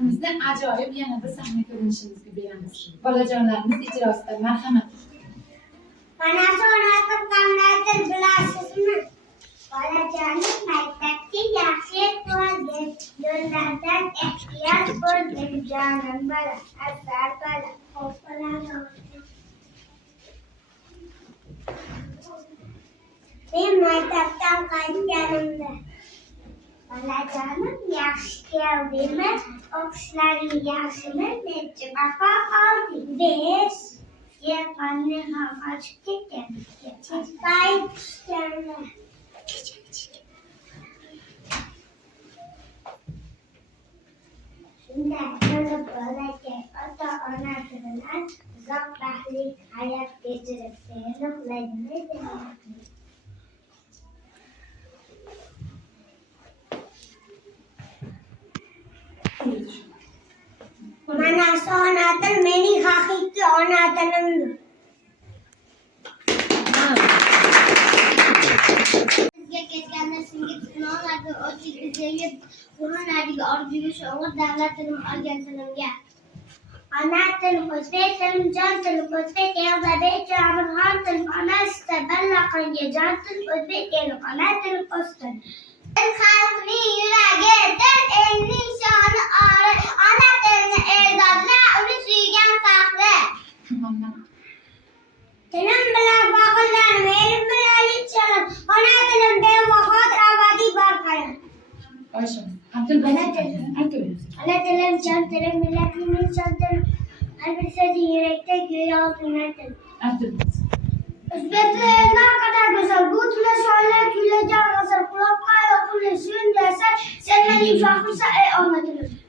Faoliyatimizni ajoyib yana bir sahna ko'rinishimizga beramiz. Bolajonlarimiz ijrosida marhamat. Mana sonratim qandaydir bilasizmi? Bolajonim maktabga yaxshi bo'ldi. Yo'llardan ehtiyot bo'ldim jonim bola. Asal bola. Men maktabdan qaytganimda bolajonim yaxshi keldingmi? O'qishlaring yaxshimi? Necha baho olding? 5. Anne kaçıp gitti. Çıkayıp geldi. Şimdi böyle ata anasından uzak bahlik hayat geçirip seyirliklerini devam. Mana sonradan meni hakiki onadanımdır. Sizga ketganda singib sinovlarga o'tib izlayib urinadigan orzuga sho'ng'ir davlat tilim olgan tilimga. Ona tilim, o'zbek tilim, jon tilim, o'zbek elbabek jonim, xon tilim, ona sita, ballaqinga jon tilim, o'zbek elim, ona tilim, o'z tilim. Xalqning yuragi, dil elning shoni ori, ona tilini e'zozla, uni suygan faxri. Tilim bilan faxrlanim, elim bilan yetishim, ona tilim bevahodir, abadiy barhayot. Oysha, Abdulbana Ana tilim, jon tilim, millatimning jon tilim, har bir so'zi yurakda go'yo oltindan tilim. O'zbek tili naqadar go'zal, bu tilda shoirlar kuylagan g'azal, quloqqa yoqimli suyun desa, sen mening faxrimsan ey ona tilim.